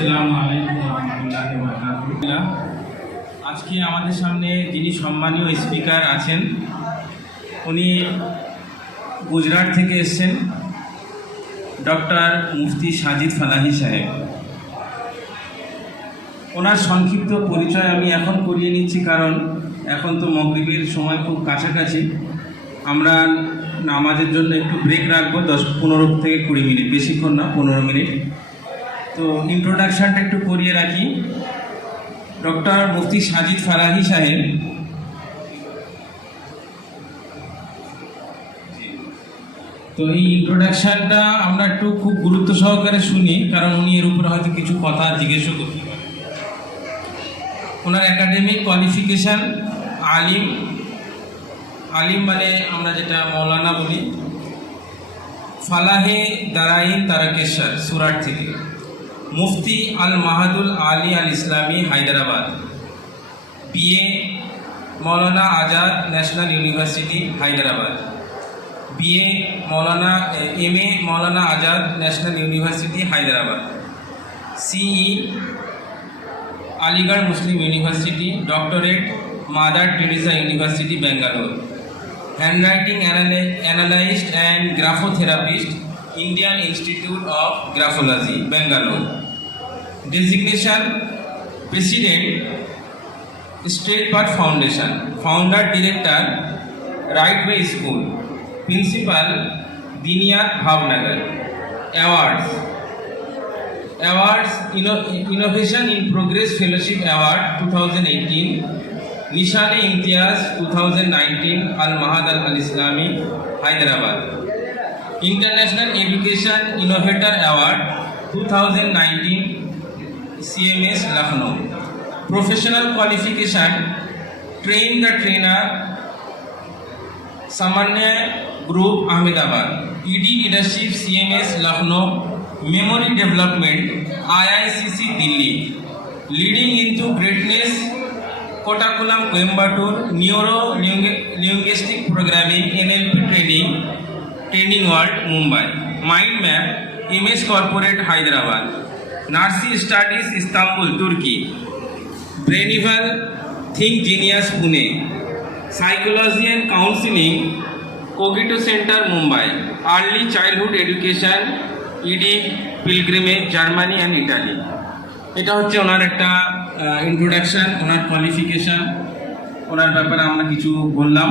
আসসালামু আলাইকুম ওয়া রাহমাতুল্লাহি ওয়া বারাকাতুহু। আজকে আমাদের সামনে যিনি সম্মানীয় স্পিকার আছেন, উনি গুজরাট থেকে এসেছেন, ডক্টর মুফতি সাজিদ ফালাহি সাহেব। ওনার সংক্ষিপ্ত পরিচয় আমি এখন করিয়ে নিচ্ছি, কারণ এখন তো মাগরিবের সময় খুব কাছাকাছি। আমরা নামাজের জন্য একটু ব্রেক রাখবো 10-15 থেকে 20 মিনিট, বেশিক্ষণ না, 15 মিনিট। তো ইন্ট্রোডাকশানটা একটু করিয়ে রাখি। ডক্টর মুফতি সাজিদ ফালাহি সাহেব তো এই ইন্ট্রোডাকশানটা আমরা একটু খুব গুরুত্ব সহকারে শুনি, কারণ উনি এর উপরে হয়তো কিছু কথা জিজ্ঞেসও করতে পারেন। ওনার একাডেমিক কোয়ালিফিকেশান আলিম মানে আমরা যেটা মৌলানা বলি, ফালাহে দারাইন তারাকেশ্বর সুরাট থেকে। মুফতি আল মাহাদুল Ali Al Islami Hyderabad. BA Maulana Azad national university Hyderabad. BA Maulana MA Maulana Azad national university Hyderabad. CE Aligarh Muslim university. Doctorate Mother Teresa university Bangalore. Handwriting analyst and graphotherapist, Indian Institute of Graphology, Bangalore. Designation President, State Path Foundation. Founder Director, Right Way School. Principal, Diniyat Bhavnagar. Awards Innovation in Progress Fellowship Award 2018, Nishane Imtiaz 2019, Al Mahad Al Islami, Hyderabad. International Education Innovator Award 2019, CMS Lucknow. Professional Qualification, Train the Trainer, Samanya Group, Ahmedabad. ED Leadership, CMS Lucknow. Memory Development, IICC Delhi. Leading into Greatness, Kottakulam, Coimbatore. Neuro-Linguistic Programming, NLP Training World, Mumbai. Mind Map, Image Corporate, Hyderabad. Narsi Studies, Istanbul, Turkey. Brainival, Think Genius, Pune. Psychology and Counseling, Cogito Center, Mumbai. Early Childhood Education, ED Pilgrimage, Germany and Italy. এটা হচ্ছে ওনার একটা introduction, ওনার qualification, ওনার ব্যাপারে আমরা কিছু বললাম।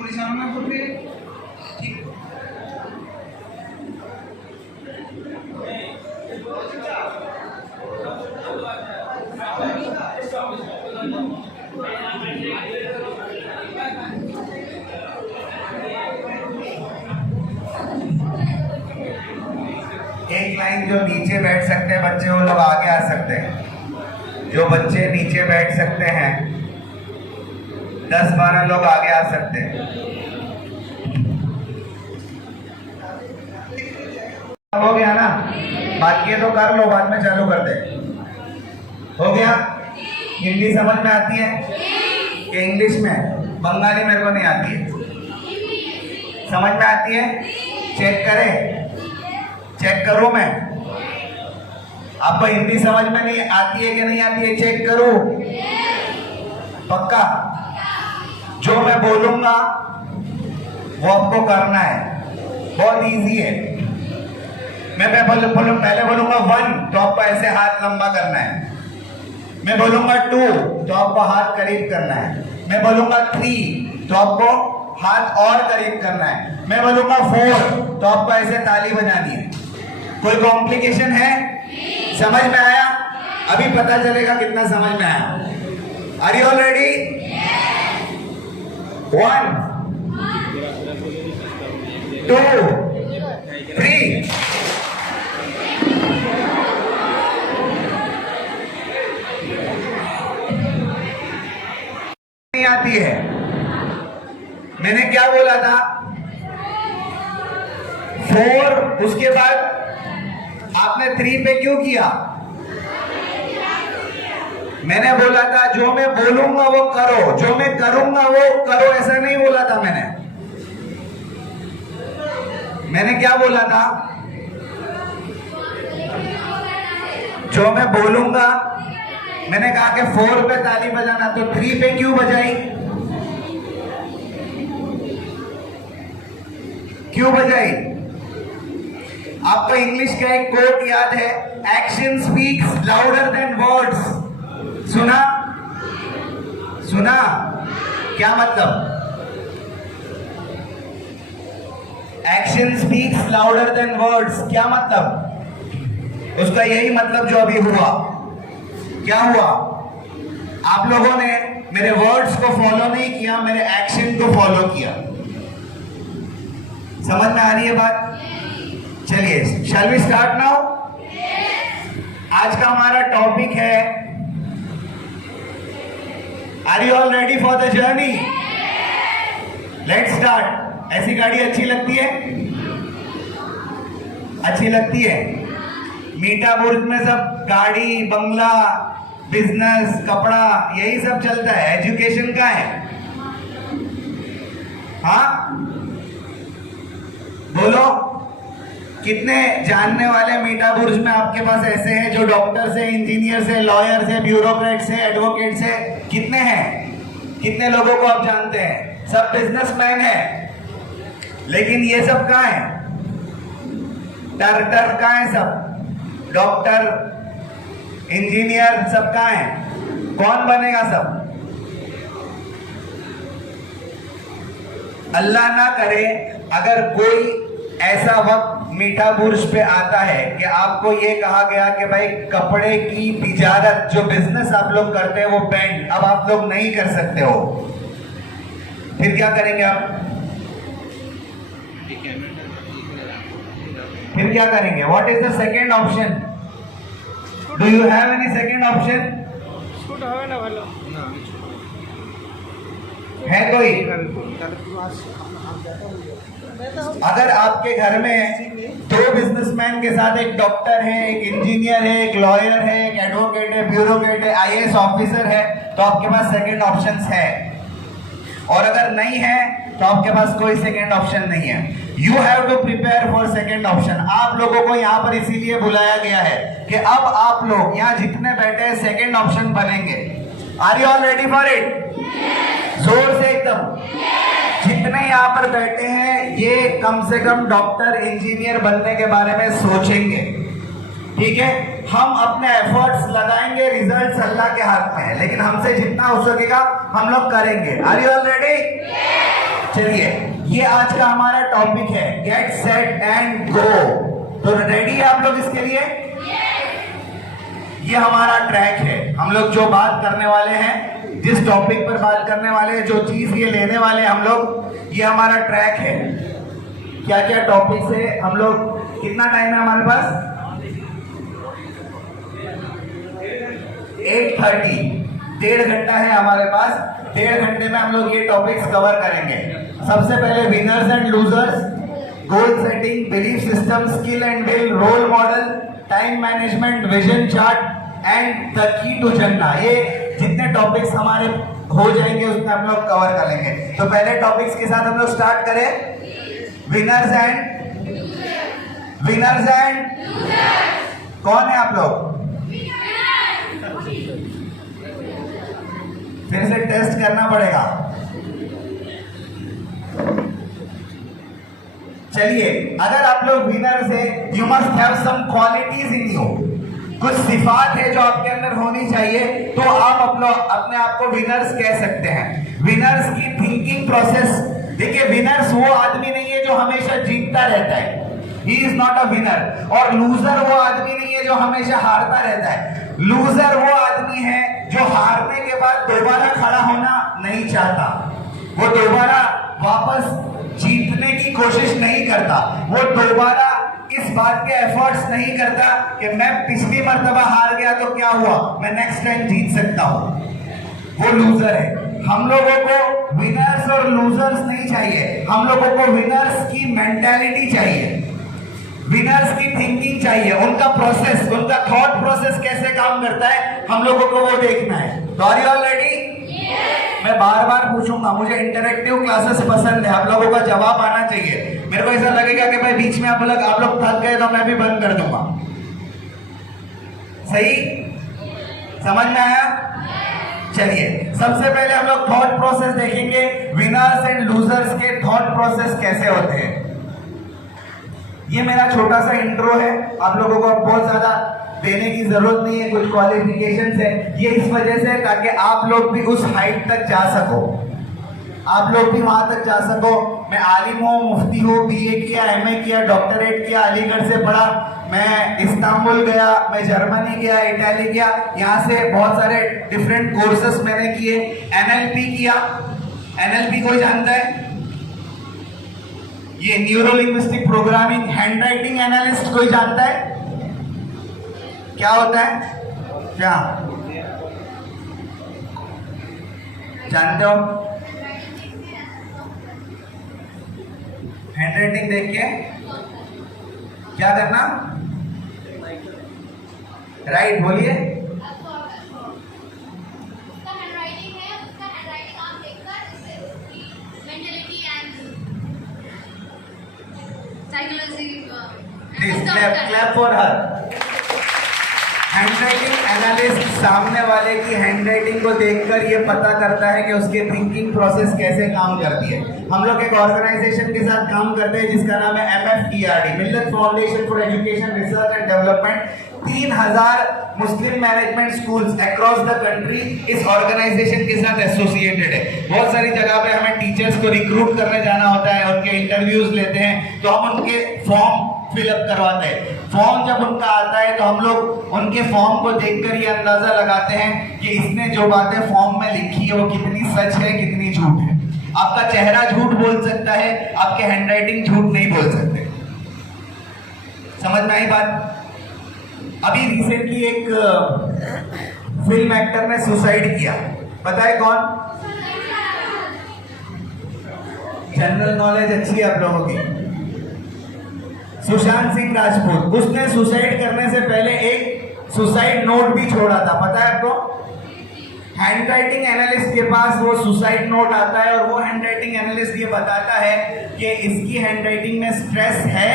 পরিচালনা করবে ঠিক एक लाइन जो नीचे बैठ सकते हैं बच्चे वो लोग आगे आ सकते हैं। जो बच्चे नीचे बैठ सकते हैं 10-12 लोग आगे आ सकते हैं। हो गया ना, बाकी तो कर लो, बाद में चालू कर दे। हो गया? हिंदी समझ में आती है कि इंग्लिश में? बंगाली मेरे को नहीं आती है। समझ में आती है? चेक करें, चेक करूं मैं? आपको हिंदी समझ में नहीं आती है कि नहीं आती है? चेक करूं? पक्का? जो मैं बोलूंगा वो आपको करना है, बहुत इजी है। पहले बोलूंगा 1 तो आपको ऐसे हाथ लंबा करना है। मैं बोलूंगा 2 तो आपको हाथ करीब करना है। मैं बोलूंगा 3 तो आपको हाथ और करीब करना है। मैं बोलूंगा 4 तो आपको ऐसे ताली बजानी है। कोई कॉम्प्लिकेशन है? समझ में आया? अभी पता चलेगा कितना समझ में आया। Are you all ready? 1 2 3 नहीं आती है। मैंने क्या बोला था? 4 उसके बाद आपने 3 पे क्यों किया? मैंने बोला था जो मैं बोलूंगा वो करो, जो मैं करूंगा वो करो, ऐसा नहीं बोला था मैंने क्या बोला था? जो मैं बोलूंगा, मैंने कहा कि 4 पे ताली बजाना, तो 3 पे क्यों बजाई? क्यों बजाई? आपको इंग्लिश का एक कोट याद है, action speaks louder than words. सुना? क्या मतलब? Action speaks louder than words, क्या मतलब? उसका यही मतलब जो अभी हुआ। क्या हुआ? आप लोगों ने मेरे वर्ड्स को फॉलो नहीं किया, मेरे एक्शन को फॉलो किया। समझ में आ रही है बात? चलिए, शैल वी स्टार्ट नाउ? आज का हमारा टॉपिक है, are you all ready for the journey? Let's start. ऐसी गाड़ी अच्छी लगती है? अच्छी लगती है। मीठा बुर्ज में सब गाड़ी, बंगला, बिजनेस, कपड़ा, यही सब चलता है। एजुकेशन का है? हाँ, बोलो। कितने जानने वाले मीठा बुर्ज में आपके पास ऐसे हैं जो डॉक्टर से, इंजीनियर से, लॉयर से, ब्यूरोक्रेट से, एडवोकेट से? कितने हैं? कितने लोगों को आप जानते हैं? सब बिजनेसमैन हैं। लेकिन ये सब कहाँ है? डर कहाँ है? सब डॉक्टर, इंजीनियर सब कहाँ है? कौन बनेगा सब? अल्लाह ना करे अगर कोई ऐसा वक्त मीठा बुर्ज पे आता है कि आपको ये कहा गया कि भाई कपड़े की तिजारत, जो बिजनेस आप लोग करते हैं वो बैंड अब आप लोग नहीं कर सकते हो, फिर क्या करेंगे आप? फिर क्या करेंगे? What is the second option? Do you have any second option? है कोई? अगर आपके घर में 2 बिजनेसमैन के साथ एक डॉक्टर है, एक इंजीनियर है, एक लॉयर है, एक एडवोकेट है, ब्यूरोक्रेट है, आईएएस ऑफिसर है, तो आपके पास सेकंड ऑप्शंस है। और अगर नहीं है तो आपके पास कोई सेकंड ऑप्शन नहीं है। You have to prepare for second option. आप लोगों को यहाँ पर इसीलिए बुलाया गया है कि अब आप लोग यहाँ जितने बैठे हैं सेकंड ऑप्शन बनेंगे। Are you all ready for it? जोर से एकदम। जितने यहाँ पर बैठे हैं ये कम से कम डॉक्टर, इंजीनियर बनने के बारे में सोचेंगे। ठीक है? हम अपने एफर्ट्स लगाएंगे, रिजल्ट्स अल्लाह के हाथ में है, लेकिन हमसे जितना हो सकेगा हम लोग करेंगे। Are you all ready? चलिए, ये आज का हमारा टॉपिक है, गेट सेट एंड गो। तो रेडी है आप लोग इसके लिए? ये हमारा ट्रैक है। हम लोग जो बात करने वाले हैं, जिस टॉपिक पर बात करने वाले हैं, जो चीज ये लेने वाले हैं हम लोग, ये हमारा ट्रैक है। क्या क्या टॉपिक है हम लोग? कितना टाइम है हमारे पास? 8:30, 1.5 घंटा है हमारे पास। 1.5 घंटे में हम लोग ये टॉपिक्स कवर करेंगे। सबसे पहले winners and losers, goal setting, belief system, skill and bill, role model, time management, vision chart and the key to जन्ना। ये जितने टॉपिक्स हमारे हो जाएंगे उसमें हम लोग कवर करेंगे। तो पहले टॉपिक्स के साथ हम लोग स्टार्ट करें। विनर्स एंड कौन है आप लोग? फिर से टेस्ट करना पड़ेगा। चलिए, अगर आप लोग विनर्स है, you must have some qualities in you. कुछ सिफात है जो आपके अंदर होनी चाहिए, तो आप अपने आप को विनर्स कह सकते हैं। विनर्स की थिंकिंग प्रोसेस, देखिए विनर्स वो आदमी नहीं है जो हमेशा जीतता रहता है, he is not a winner. और लूजर वो आदमी नहीं है जो हमेशा हारता रहता है। लूजर वो आदमी है जो हारने के बाद दोबारा खड़ा होना नहीं चाहता, वो दोबारा वापस जीतने की कोशिश नहीं करता, वो दोबारा इस बात के एफर्ट्स नहीं करता कि मैं पिछली मर्तबा हार गया तो क्या हुआ, मैं नेक्स्ट टाइम जीत सकता हूं। वो लूजर है। हम लोगों को विनर्स और लूजर्स नहीं चाहिए, हम लोगों को विनर्स की मेंटालिटी चाहिए, विनर्स की थिंकिंग चाहिए। उनका प्रोसेस, उनका थॉट प्रोसेस कैसे काम करता है, हम लोगों को वो देखना है। तो आर यू ऑल रेडी? मैं बार बार पूछूंगा, मुझे इंटरेक्टिव क्लासेस पसंद है, आप लोगों का जवाब आना चाहिए। मेरे को ऐसा लगेगा कि भाई बीच में आप लोग थक गए तो मैं भी बंद कर दूंगा। सही समझ में आया? चलिए, सबसे पहले हम लोग थॉट प्रोसेस देखेंगे, विनर्स एंड लूजर्स के थॉट प्रोसेस कैसे होते हैं। ये मेरा छोटा सा इंट्रो है, आप लोगों को बहुत ज्यादा देने की जरूरत नहीं है, कुछ क्वालिफिकेशंस है। ये इस वजह से ताकि आप लोग भी उस हाइट तक जा सको, आप लोग भी वहां तक जा सको। मैं आलिम हूँ, मुफ्ती हूँ, बीए किया, एमए किया, डॉक्टरेट किया, अलीगढ़ से पढ़ा, मैं इस्तांबुल गया, मैं जर्मनी गया, इटाली गया, यहाँ से बहुत सारे डिफरेंट कोर्सेस मैंने किए। एनएलपी किया, एनएलपी कोई जानता है? ये neuro linguistic programming, handwriting analyst कोई जानता है क्या होता है? क्या जानते हो? हैंडराइटिंग देख के क्या करना? राइट, बोलिए। Please clap for her. Handwriting analyst सामने वाले की हैंडराइटिंग को देखकर ये पता करता है कि उसकी थिंकिंग प्रोसेस कैसे काम करती है। हम लोग एक ऑर्गेनाइजेशन के साथ काम करते हैं जिसका नाम है MFERD, Millat foundation for education research and development. 3000 Muslim management schools across the country इस ऑर्गेनाइजेशन के साथ एसोसिएटेड है। बहुत सारी जगह पे हमें टीचर्स को रिक्रूट करने जाना होता है, उनके इंटरव्यूज लेते हैं, तो हम उनके फॉर्म फिलअप करवाते हैं। फॉर्म जब उनका आता है तो हम लोग उनके फॉर्म को देखकर ये अंदाजा लगाते हैं कि इसने जो बातें फॉर्म में लिखी है वो कितनी सच है, कितनी झूठ है। आपका चेहरा झूठ बोल सकता है, आपके हैंडराइटिंग झूठ नहीं बोल सकते। समझ में आई बात? अभी रिसेंटली एक फिल्म एक्टर ने सुसाइड किया, बताए कौन? जनरल नॉलेज अच्छी है आप लोगों की। सुशांत सिंह राजपूत, उसने सुसाइड करने से पहले एक सुसाइड नोट भी छोड़ा था, पता है आपको? हैंडराइटिंग एनालिस्ट के पास वो सुसाइड नोट आता है और वो हैंडराइटिंग एनालिस्ट ये बताता है कि इसकी हैंडराइटिंग में स्ट्रेस है,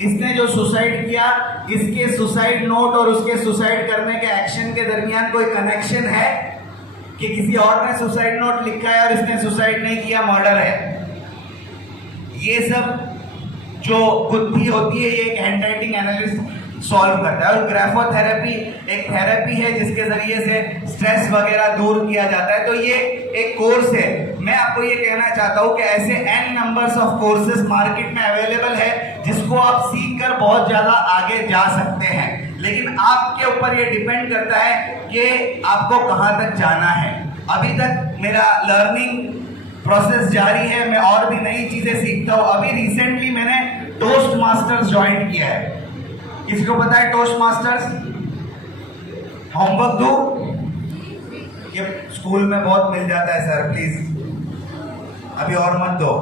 इसने जो सुसाइड किया, इसके सुसाइड नोट और उसके सुसाइड करने के एक्शन के दरमियान कोई कनेक्शन है कि किसी और ने सुसाइड नोट लिखा है और इसने सुसाइड नहीं किया, मर्डर है। ये सब जो बुद्धि होती है ये एक हैंडराइटिंग एनालिस्ट सॉल्व करता है। और ग्राफोथेरेपी एक थेरेपी है जिसके जरिए से स्ट्रेस वगैरह दूर किया जाता है। तो ये एक कोर्स है। मैं आपको ये कहना चाहता हूँ कि ऐसे n numbers of courses market में अवेलेबल है जिसको आप सीख कर बहुत ज्यादा आगे जा सकते हैं, लेकिन आपके ऊपर ये डिपेंड करता है कि आपको कहाँ तक जाना है। अभी तक मेरा लर्निंग प्रोसेस जारी है, मैं और भी नई चीजें सीखता हूँ। अभी रिसेंटली मैंने टोस्ट मास्टर्स ज्वाइन किया है। किसको पता है टोस्ट मास्टर्स? होमवर्क दो? ये स्कूल में बहुत मिल जाता है सर, प्लीज अभी और मत दो।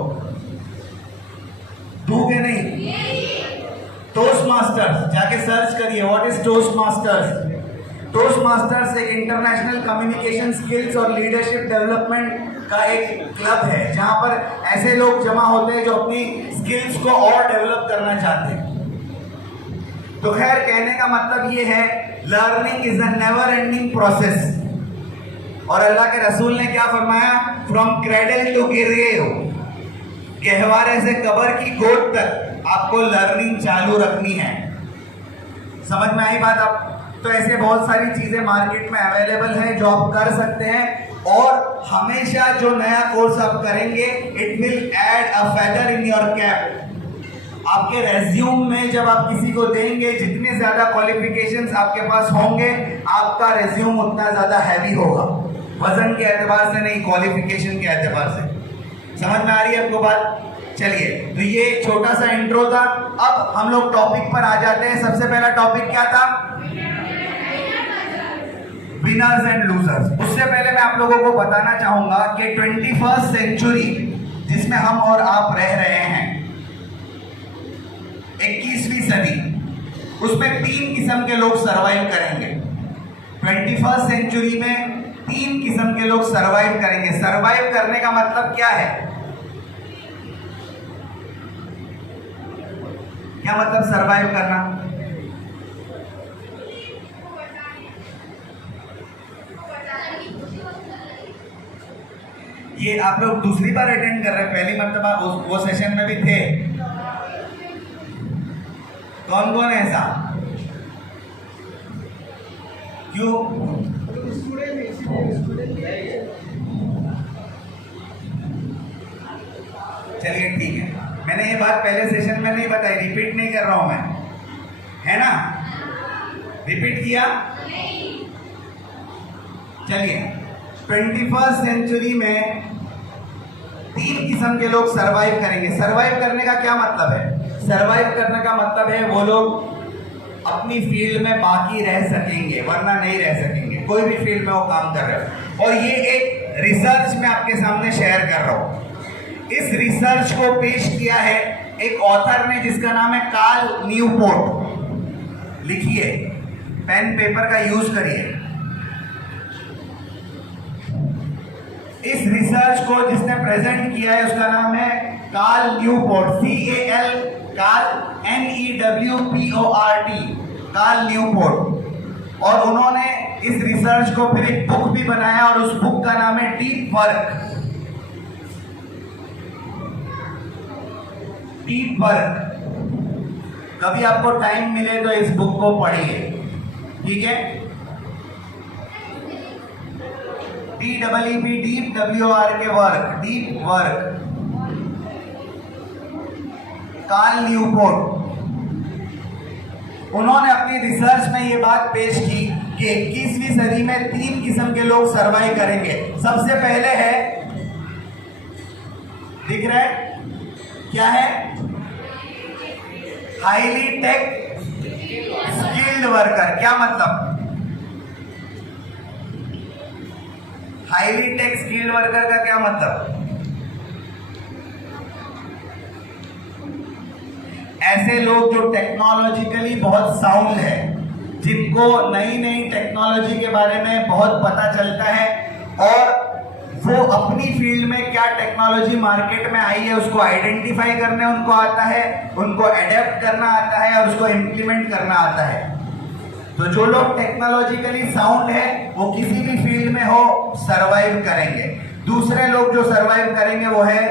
दोगे नहीं? टोस्ट मास्टर्स जाके सर्च करिए, what is toast masters. Toast masters एक इंटरनेशनल कम्युनिकेशन स्किल्स और लीडरशिप डेवलपमेंट का एक क्लब है जहां पर ऐसे लोग जमा होते हैं जो अपनी स्किल्स को और डेवलप करना चाहते हैं। तो खैर, कहने का मतलब ये है, learning is a never ending process. और अल्लाह के रसूल ने क्या फरमाया? फ्रॉम क्रेडल टू ग्रेव, गहवारे से कबर की गोद तक आपको लर्निंग चालू रखनी है। समझ में आई बात आप? तो ऐसे बहुत सारी चीजें मार्केट में अवेलेबल है जो आप कर सकते हैं, और हमेशा जो नया कोर्स आप करेंगे it will add a feather in your cap. आपके रेज्यूम में जब आप किसी को देंगे, जितने ज्यादा क्वालिफिकेशंस आपके पास होंगे आपका रेज्यूम उतना ज्यादा हैवी होगा, वजन के एतबार से नहीं, क्वालिफिकेशन के एतबार से। समझ में आ रही है आपको बात? चलिए, तो ये एक छोटा सा इंट्रो था। अब हम लोग टॉपिक पर आ जाते हैं। सबसे पहला टॉपिक क्या था? Winners and losers. उससे पहले मैं आप लोगों को बताना चाहूंगा कि 21st सेंचुरी जिसमें हम और आप रह रहे हैं, 21वीं सदी, उसमें 3 किस्म के लोग सरवाइव करेंगे। 21st सेंचुरी में 3 किस्म के लोग सरवाइव करेंगे। सरवाइव करने का मतलब क्या है? क्या मतलब सरवाइव करना? ये आप लोग दूसरी बार अटेंड कर रहे हैं, पहली मर्तबा वो सेशन में भी थे। कौन कौन है ऐसा? क्यों? चलिए ठीक है, मैंने ये बात पहले सेशन में नहीं बताई, रिपीट नहीं कर रहा हूं मैं, है ना? रिपीट किया? चलिए, 21st सेंचुरी में 3 किस्म के लोग सरवाइव करेंगे। सरवाइव करने का क्या मतलब है? सरवाइव करने का मतलब है वो लोग अपनी फील्ड में बाकी रह सकेंगे, वरना नहीं रह सकेंगे। कोई भी फील्ड में वो काम कर रहे हो, और ये एक रिसर्च मैं आपके सामने शेयर कर रहा हूं। इस रिसर्च को पेश किया है एक ऑथर ने जिसका नाम है कार्ल न्यूपोर्ट। लिखिए, पेन पेपर का यूज करिए। इस रिसर्च को जिसने प्रेजेंट किया है उसका नाम है Carl Newport, CAL, Carl NEWPORT, Carl Newport. और उन्होंने इस रिसर्च को फिर एक बुक भी बनाया, और उस बुक का नाम है डीप वर्क। Deep work. कभी आपको टाइम मिले तो इस बुक को पढ़िए, ठीक है? DEEP, डीप, WR के work, deep work, Carl Newport. उन्होंने अपनी रिसर्च में ये बात पेश की कि 21वीं सदी में 3 किस्म के लोग सर्वाइव करेंगे। सबसे पहले है, दिख रहा है क्या है? Highly tech skilled worker. क्या मतलब? हाईली टेक स्किल्ड वर्कर का क्या मतलब? ऐसे लोग जो टेक्नोलॉजिकली बहुत साउंड है, जिनको नई नई टेक्नोलॉजी के बारे में बहुत पता चलता है, और वो अपनी फील्ड में क्या टेक्नोलॉजी मार्केट में आई है उसको आइडेंटिफाई करने उनको आता है, उनको एडेप्ट करना आता है, और उसको इम्प्लीमेंट करना आता है। तो जो लोग टेक्नोलॉजिकली साउंड है वो किसी भी फील्ड में हो सरवाइव करेंगे। दूसरे लोग जो सरवाइव करेंगे वो है,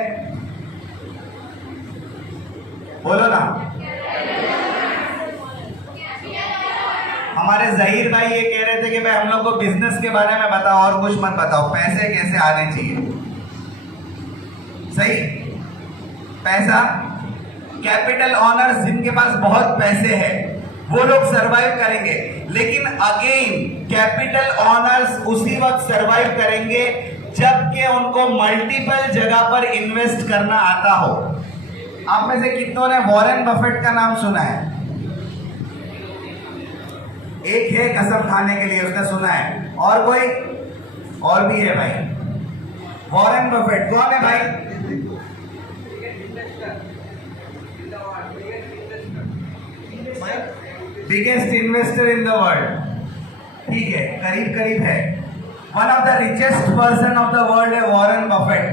बोलो ना, हमारे जहीर भाई ये कह रहे थे कि भाई हम लोग को बिजनेस के बारे में बताओ और कुछ मत बताओ, पैसे कैसे आने चाहिए। सही, पैसा, कैपिटल ऑनर्स जिनके पास बहुत पैसे हैं वो लोग सरवाइव करेंगे। लेकिन अगेन कैपिटल ऑनर्स उसी वक्त सरवाइव करेंगे जबकि उनको मल्टीपल जगह पर इन्वेस्ट करना आता हो। आप में से कितनों ने वॉरेन बफेट का नाम सुना है? एक है कसम खाने के लिए, उसने सुना है। और कोई और भी है भाई? वॉरेन बफेट कौन है भाई? Biggest investor in the world. ठीक है, करीब करीब है। One of the richest person of the world है Warren Buffett.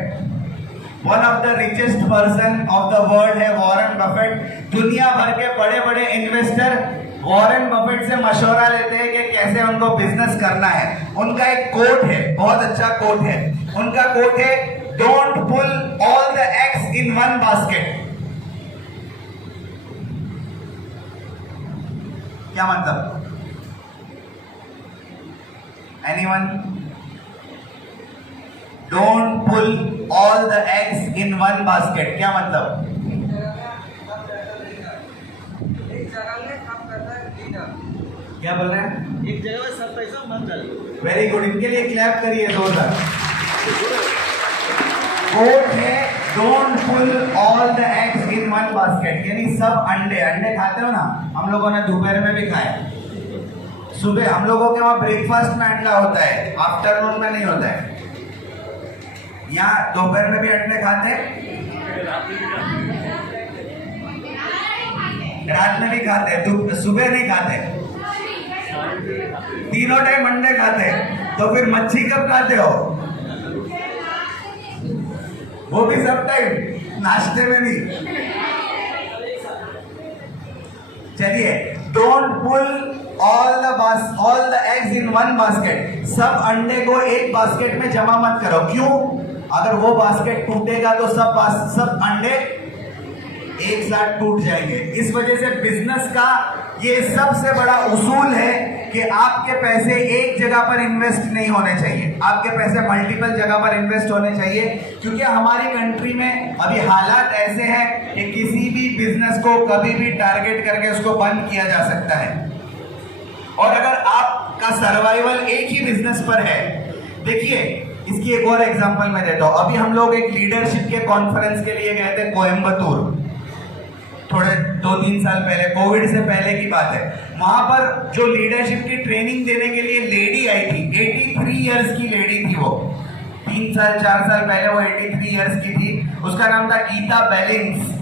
One of the richest person of the world है वॉरेन बफेट। दुनिया भर के बड़े बड़े इन्वेस्टर वॉरेन बफेट से मशवरा लेते हैं कि कैसे उनको बिजनेस करना है। उनका एक कोट है, बहुत अच्छा कोट है। उनका कोट है, don't pull all the eggs in one basket. क्या मतलब? Anyone? Don't pull all the eggs in one basket, क्या मतलब? क्या बोल रहे हैं? एक जगह में सब पैसा मत डालिए। वेरी गुड, इनके लिए क्लैप करिए जोरदार। कोट है don't pull all the eggs in one basket, यानी सब अंडे खाते हो ना, हम लोगों ने दोपहर में भी खाए, सुबह हम लोगों के वहां ब्रेकफास्ट में अंडा होता है, आफ्टरनून में नहीं होता है। यहाँ दोपहर में भी अंडे खाते हैं, रात में भी खाते हैं, सुबह नहीं खाते, तीनों टाइम अंडे खाते हैं। तो फिर मच्छी कब खाते हो? वो भी सब टाइम, नाश्ते में भी। चलिए, don't pull all the eggs in one basket, सब अंडे को एक बास्केट में जमा मत करो। क्यों? अगर वो बास्केट टूटेगा तो सब अंडे एक साथ टूट जाएंगे। इस वजह से बिजनेस का ये सबसे बड़ा उसूल है कि आपके पैसे एक जगह पर इन्वेस्ट नहीं होने चाहिए, आपके पैसे मल्टीपल जगह पर इन्वेस्ट होने चाहिए। क्योंकि हमारी कंट्री में अभी हालात ऐसे हैं कि किसी भी बिजनेस को कभी भी टारगेट करके उसको बंद किया जा सकता है। और अगर आपका सर्वाइवल एक ही बिजनेस पर है, देखिए इसकी एक और एग्जांपल मैं देता हूं। अभी हम लोग एक लीडरशिप के कॉन्फ्रेंस के लिए गए थे कोयम्बतूर, थोड़े 2-3 साल पहले, कोविड से पहले की बात है। वहां पर जो लीडरशिप की ट्रेनिंग देने के लिए लेडी आई थी, 83 इयर्स की लेडी थी वो, 3-4 साल पहले वो 83 इयर्स की थी। उसका नाम था गीता बेलिंग्स।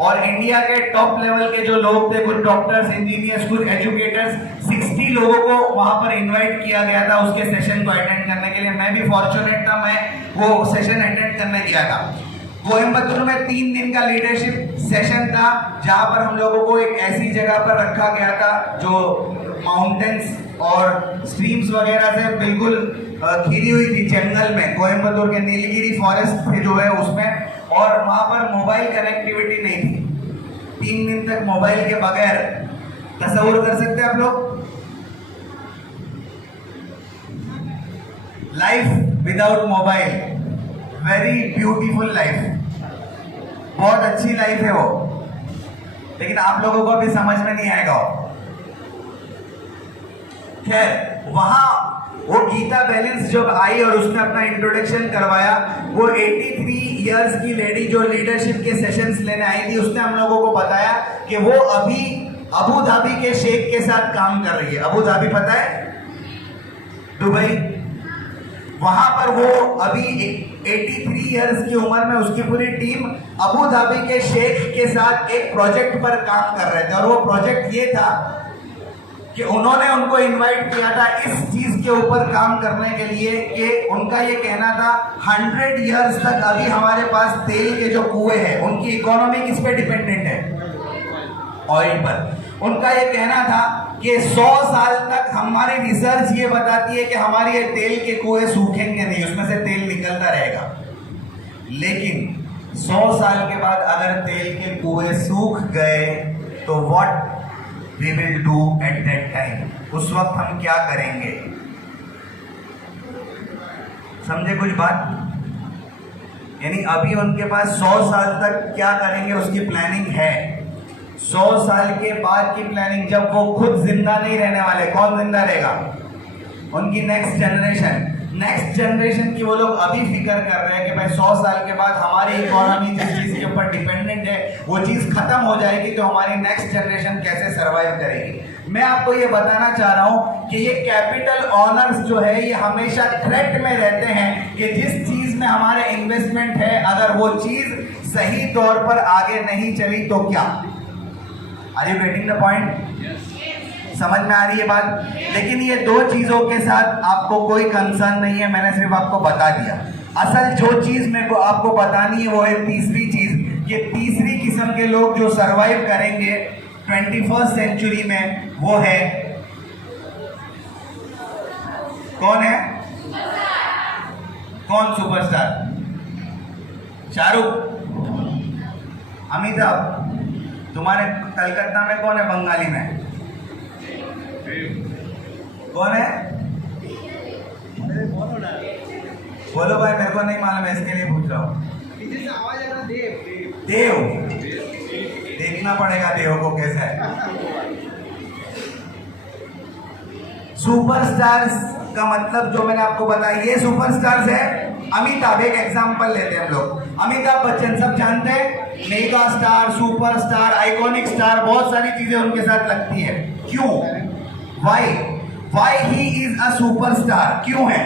और इंडिया के टॉप लेवल के जो लोग थे, कुछ डॉक्टर्स, इंजीनियर्स, कुछ एजुकेटर्स, 60 लोगों को वहां पर इनवाइट किया गया था उसके सेशन को अटेंड करने के लिए। मैं भी फॉर्चुनेट था, मैं वो सेशन अटेंड करने गया था। कोयम्बतूर में 3 दिन का लीडरशिप सेशन था, जहां पर हम लोगों को एक ऐसी जगह पर रखा गया था जो माउंटेन्स और स्ट्रीम्स वगैरह से बिल्कुल घिरी हुई थी, जंगल में। कोयम्बतूर के नीलगिरी फॉरेस्ट जो है उसमें, और वहां पर मोबाइल कनेक्टिविटी नहीं थी। 3 दिन तक मोबाइल के बगैर, तस्वीर कर सकते हैं आप लोग? Life without mobile, very beautiful life, बहुत अच्छी लाइफ है वो, लेकिन आप लोगों को अभी समझ में नहीं आएगा। खैर, वहां वो गीता बैलेंस जब आई और उसने अपना इंट्रोडक्शन करवाया, वो 83 इयर्स की लेडी जो लीडरशिप के सेशंस लेने आई थी, उसने हम लोगों को बताया कि वो अभी अबू धाबी के शेख के साथ काम कर रही है। अबू धाबी पता है? दुबई। वहां पर वो अभी 83 इयर्स की उम्र में उसकी पूरी टीम अबू धाबी के शेख के साथ एक प्रोजेक्ट पर काम कर रहे थे। और वो प्रोजेक्ट ये था कि उन्होंने उनको इनवाइट किया था इस चीज के ऊपर काम करने के लिए कि उनका ये कहना था 100 इयर्स तक अभी हमारे पास तेल के जो कुएं हैं, उनकी इकोनॉमी किस पे डिपेंडेंट है? ऑयल पर। उनका ये कहना था कि 100 साल तक हमारी रिसर्च ये बताती है कि हमारे ये तेल के कुएं सूखेंगे नहीं, उसमें से तेल निकलता रहेगा। लेकिन 100 साल के बाद अगर तेल के कुएं सूख गए तो what we will do at that time? उस वक्त हम क्या करेंगे? समझे कुछ बात? यानी अभी उनके पास 100 साल तक क्या करेंगे उसकी प्लानिंग है। 100 साल के बाद की प्लानिंग, जब वो खुद जिंदा नहीं रहने वाले, कौन जिंदा रहेगा? उनकी नेक्स्ट जनरेशन की वो लोग अभी फिक्र कर रहे हैं कि भाई 100 साल के बाद हमारी इकोनॉमी जिस चीज के ऊपर डिपेंडेंट है वो चीज खत्म हो जाएगी, तो हमारी नेक्स्ट जनरेशन कैसे सरवाइव करेगी। मैं आपको ये बताना चाह रहा हूं कि ये कैपिटल ऑनर्स जो है ये हमेशा थ्रेट में रहते हैं कि जिस चीज में हमारे इन्वेस्टमेंट है, अगर वो चीज सही तौर पर आगे नहीं चली तो क्या? Are you getting the point? समझ में आ रही है बात? लेकिन ये 2 चीजों के साथ आपको कोई कंसर्न नहीं है, मैंने सिर्फ आपको बता दिया। असल जो चीज मेरे को आपको बतानी है वो है तीसरी चीज। ये तीसरी किस्म के लोग जो सरवाइव करेंगे 21st सेंचुरी में, वो है कौन है? कौन सुपरस्टार? शाहरुख, अमिताभ, तुम्हारे कलकत्ता में कौन है बंगाली में? कौन है? अरे बोलो ना। बोलो भाई, मेरे को नहीं मालूम है, इसके लिए पूछ रहा हूँ। पीछे से आवाज आ रहा, देव। देव, देखना पड़ेगा देव को कैसा है। सुपरस्टार्स का मतलब जो मैंने आपको बताया, ये सुपरस्टार्स है। अमिताभ, एक एग्जांपल लेते हैं हम लोग। अमिताभ बच्चन सब जानते हैं, mega star, superstar, iconic star, बहुत सारी चीजें उनके साथ लगती है। क्यों? Why he is a superstar? क्यों है?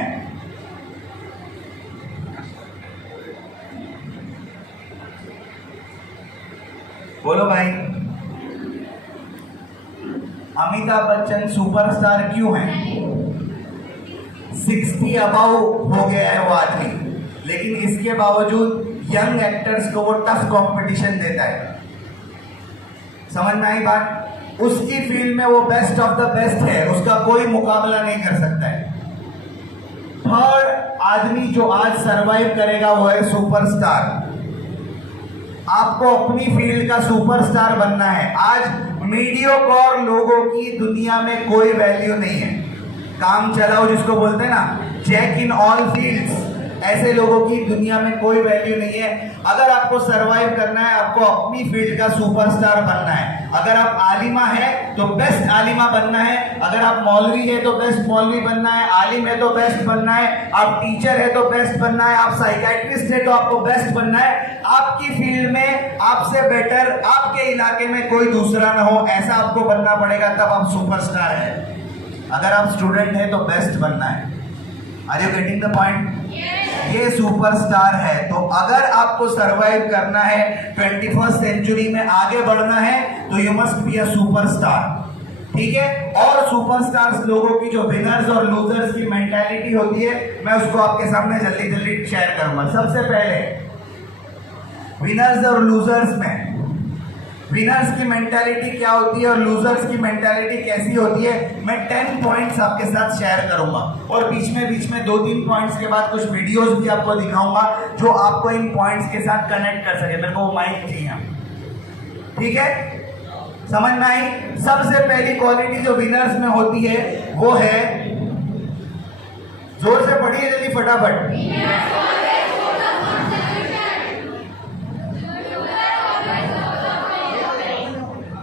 बोलो भाई, अमिताभ बच्चन सुपरस्टार क्यों है? 60 अबाउ हो गया है वो आदमी, लेकिन इसके बावजूद यंग एक्टर्स को वो टफ कंपटीशन देता है। समझ में आई बात? उसकी फील्ड में वो बेस्ट ऑफ द बेस्ट है, उसका कोई मुकाबला नहीं कर सकता है। थर्ड आदमी जो आज सरवाइव करेगा वो है सुपरस्टार। आपको अपनी फील्ड का सुपरस्टार बनना है। आज मीडियोकर लोगों की दुनिया में कोई वैल्यू नहीं है। काम चलाओ जिसको बोलते हैं ना, जैक इन ऑल फील्ड्स, ऐसे लोगों की दुनिया में कोई वैल्यू नहीं है। अगर आपको सरवाइव करना है, आपको अपनी फील्ड का सुपरस्टार बनना है। अगर आप आलिमा है तो बेस्ट आलिमा बनना है, अगर आप मौलवी है तो बेस्ट मौलवी बनना है, आलिम है तो बेस्ट बनना है, आप टीचर है तो बेस्ट बनना है, आप साइकियाट्रिस्ट है तो आपको बेस्ट बनना है। आपकी फील्ड में आपसे बेटर आपके इलाके में कोई दूसरा ना हो, ऐसा आपको बनना पड़ेगा, तब आप सुपरस्टार है। अगर आप स्टूडेंट है तो बेस्ट बनना है। Are you getting the point? ये सुपरस्टार है। तो अगर आपको सरवाइव करना है, 21st सेंचुरी में आगे बढ़ना है, तो you must be a superstar. ठीक है? और सुपरस्टार्स लोगों की जो विनर्स और लूजर्स की मेंटालिटी होती है, मैं उसको आपके सामने जल्दी जल्दी शेयर करूंगा। सबसे पहले विनर्स और लूजर्स में, विनर्स की मेंटालिटी क्या होती है और लूजर्स की मेंटालिटी कैसी होती है, मैं 10 पॉइंट्स आपके साथ शेयर करूंगा, और बीच में 2-3 पॉइंट्स के बाद कुछ वीडियोस भी आपको दिखाऊंगा जो आपको इन पॉइंट्स के साथ कनेक्ट कर सके। मेरे को माइक चाहिए, ठीक है? समझ में आई? सबसे पहली क्वालिटी जो विनर्स में होती है वो है, जोर से पढ़िए जल्दी फटाफट।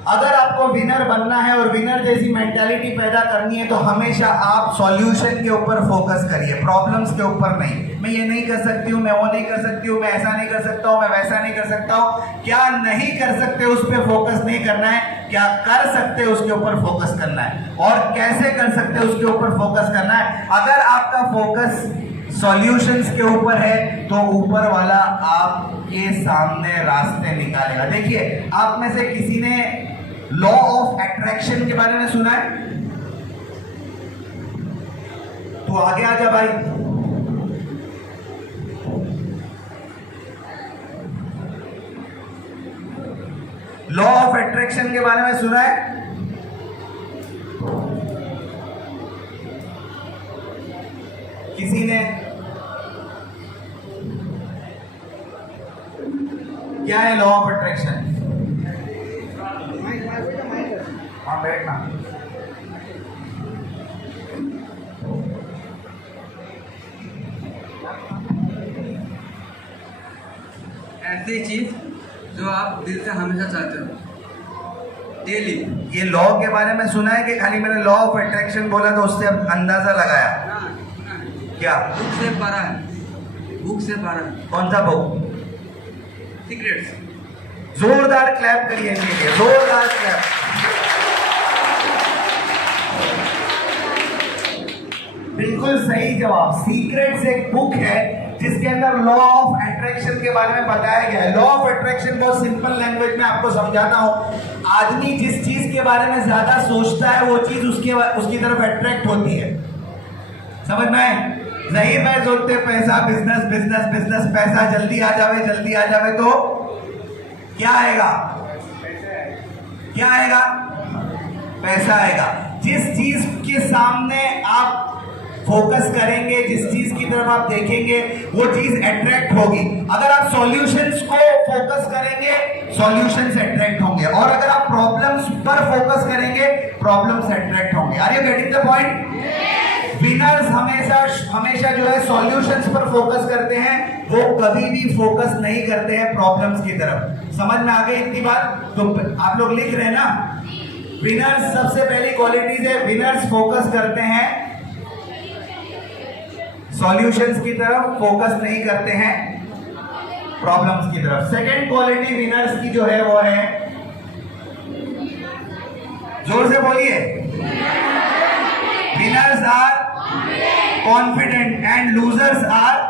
अगर आपको विनर बनना है और विनर जैसी मेंटालिटी पैदा करनी है, तो हमेशा आप सॉल्यूशन के ऊपर फोकस करिए, प्रॉब्लम्स के ऊपर नहीं। मैं ये नहीं कर सकती हूँ, मैं वो नहीं कर सकती हूँ, मैं ऐसा नहीं कर सकता हूँ, मैं वैसा नहीं कर सकता हूँ। क्या नहीं कर सकते उस पर फोकस नहीं करना है, क्या कर सकते उसके ऊपर फोकस करना है, और कैसे कर सकते उसके ऊपर फोकस करना है। अगर आपका फोकस सॉल्यूशंस के ऊपर है तो ऊपर वाला आपके सामने रास्ते निकालेगा। देखिए, आप में से किसी ने लॉ ऑफ अट्रैक्शन के बारे में सुना है? तो आगे आ जा भाई। लॉ ऑफ अट्रैक्शन के बारे में सुना है? किसी ने? क्या है लॉ ऑफ अट्रैक्शन? हाँ, बैठना। ऐसी चीज जो आप दिल से हमेशा चाहते हो डेली। ये लॉ के बारे में सुना है कि खाली मैंने लॉ ऑफ अट्रैक्शन बोला तो उससे अंदाजा लगाया? क्या? बुक से पढ़ा है, बुक से पढ़ा है। कौन सा बुक? सीक्रेट्स। जोरदार क्लैप करिए इनके लिए, जोरदार क्लैप। बिल्कुल सही जवाब। सीक्रेट्स एक बुक है जिसके अंदर लॉ ऑफ अट्रैक्शन के बारे में बताया गया है। लॉ ऑफ अट्रैक्शन बहुत सिंपल लैंग्वेज में आपको समझाता हूं। आदमी जिस चीज के बारे में ज्यादा सोचता है वो चीज उसकी तरफ अट्रैक्ट होती है। समझ में आए? नहीं, मैं सोचते पैसा, बिजनेस बिजनेस बिजनेस, पैसा जल्दी आ जावे तो क्या आएगा? क्या आएगा? पैसा आएगा। जिस चीज के सामने आप फोकस करेंगे, जिस चीज की तरफ आप देखेंगे वो चीज अट्रैक्ट होगी। अगर आप सॉल्यूशंस को फोकस करेंगे, सॉल्यूशंस अट्रैक्ट होंगे, और अगर आप प्रॉब्लम्स पर फोकस करेंगे, प्रॉब्लम्स अट्रैक्ट होंगे। Are you getting the point? Winners हमेशा जो है सॉल्यूशंस पर फोकस करते हैं, वो कभी भी फोकस नहीं करते हैं प्रॉब्लम्स की तरफ। समझ में आ गई इतनी बात? तो आप लोग लिख रहे हैं ना, विनर्स सबसे पहली क्वालिटीज है, विनर्स फोकस करते हैं सॉल्यूशंस की तरफ, फोकस नहीं करते हैं प्रॉब्लम्स की तरफ। सेकंड क्वालिटी विनर्स की जो है वो है, जोर से बोलिए, winners are confident and losers are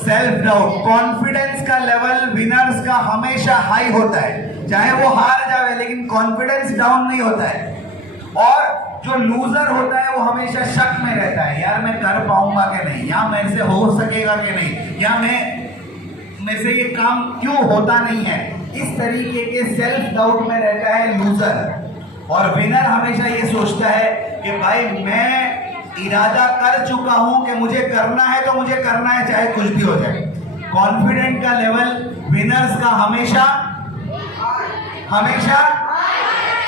self doubt. Confidence का लेवल विनर्स का हमेशा हाई होता है, चाहे वो हार जावे, लेकिन कॉन्फिडेंस डाउन नहीं होता है। और जो लूजर होता है वो हमेशा शक में रहता है, यार मैं कर पाऊंगा कि नहीं, या मेरे से हो सकेगा कि नहीं, या मेरे से ये काम क्यों होता नहीं है। इस तरीके के सेल्फ डाउट में रहता है लूजर। और विनर हमेशा ये सोचता है कि भाई मैं इरादा कर चुका हूं कि मुझे करना है तो मुझे करना है, चाहे कुछ भी हो जाए। कॉन्फिडेंट का लेवल विनर्स का हमेशा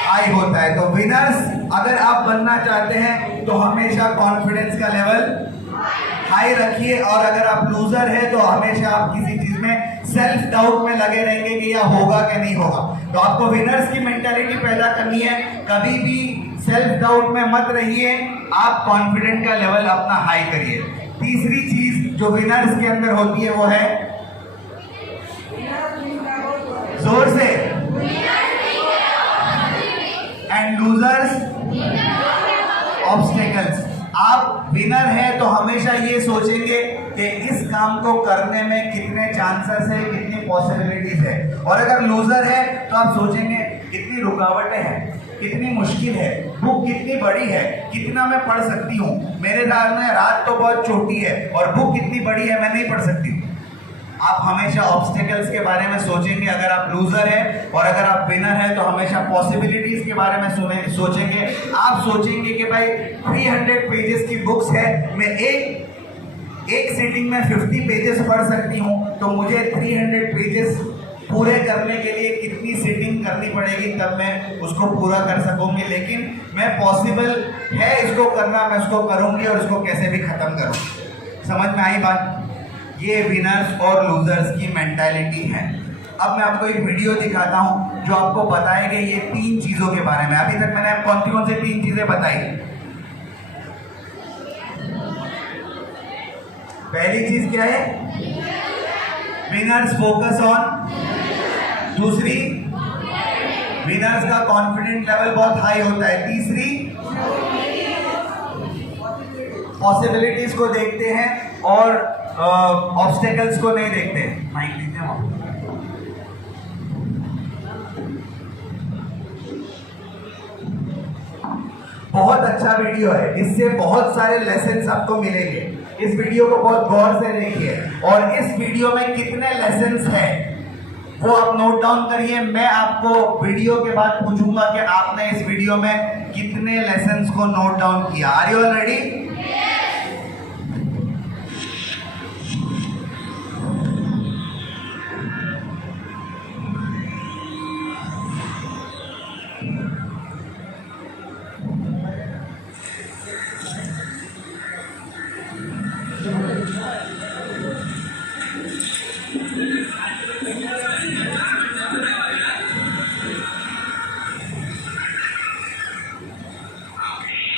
हाई होता है। तो विनर्स अगर आप बनना चाहते हैं तो हमेशा कॉन्फिडेंस का लेवल हाई रखिए, और अगर आप लूजर है तो हमेशा आप किसी चीज में सेल्फ डाउट में लगे रहेंगे कि यह होगा कि नहीं होगा। तो आपको विनर्स की मेंटालिटी पैदा करनी है, कभी भी सेल्फ डाउट में मत रहिए, आप कॉन्फिडेंट का लेवल अपना हाई करिए। तीसरी चीज जो विनर्स के अंदर होती है वो है, जोर से, एंड लूजर्स ऑब्स्टेकल्स। आप विनर है तो हमेशा ये सोचेंगे कि इस काम को करने में कितने चांसेस है, कितनी पॉसिबिलिटीज है। और अगर लूजर है तो आप सोचेंगे कितनी रुकावटें हैं, कितनी मुश्किल है, बुक कितनी बड़ी है, कितना मैं पढ़ सकती हूँ, मेरे रात तो बहुत छोटी है और बुक कितनी बड़ी है, मैं नहीं पढ़ सकती। आप हमेशा ऑब्स्टेकल्स के बारे में सोचेंगे अगर आप लूजर है, और अगर आप विनर है तो हमेशा पॉसिबिलिटीज के बारे में सोचेंगे। आप सोचेंगे कि भाई 300 पेजेस की बुक्स है, मैं एक सीटिंग में 50 पेजेस पढ़ सकती हूँ, तो मुझे 300 पेजेस पूरे करने के लिए कितनी सीटिंग करनी पड़ेगी, तब मैं उसको पूरा कर सकूंगी। लेकिन मैं पॉसिबल है इसको करना, मैं उसको करूंगी और इसको कैसे भी खत्म करूंगी। समझ में आई बात? ये विनर्स और लूजर्स की मेंटालिटी है। अब मैं आपको एक वीडियो दिखाता हूं जो आपको बताएगा ये 3 चीजों के बारे में। अभी तक मैंने कौन से 3 चीजें बताई? पहली चीज क्या है? Winners focus on. दूसरी, विनर्स का कॉन्फिडेंट लेवल बहुत हाई होता है। तीसरी, पॉसिबिलिटीज को देखते हैं और ऑब्स्टेकल्स को नहीं देखते। माइक देते हैं वहां। बहुत अच्छा वीडियो है, इससे बहुत सारे लेसन्स आपको मिलेंगे। इस वीडियो को बहुत गौर से देखिए, और इस वीडियो में कितने लेसन्स हैं वो आप नोट डाउन करिए। मैं आपको वीडियो के बाद पूछूंगा कि आपने इस वीडियो में कितने लेसन्स को नोट डाउन किया। Are you all ready?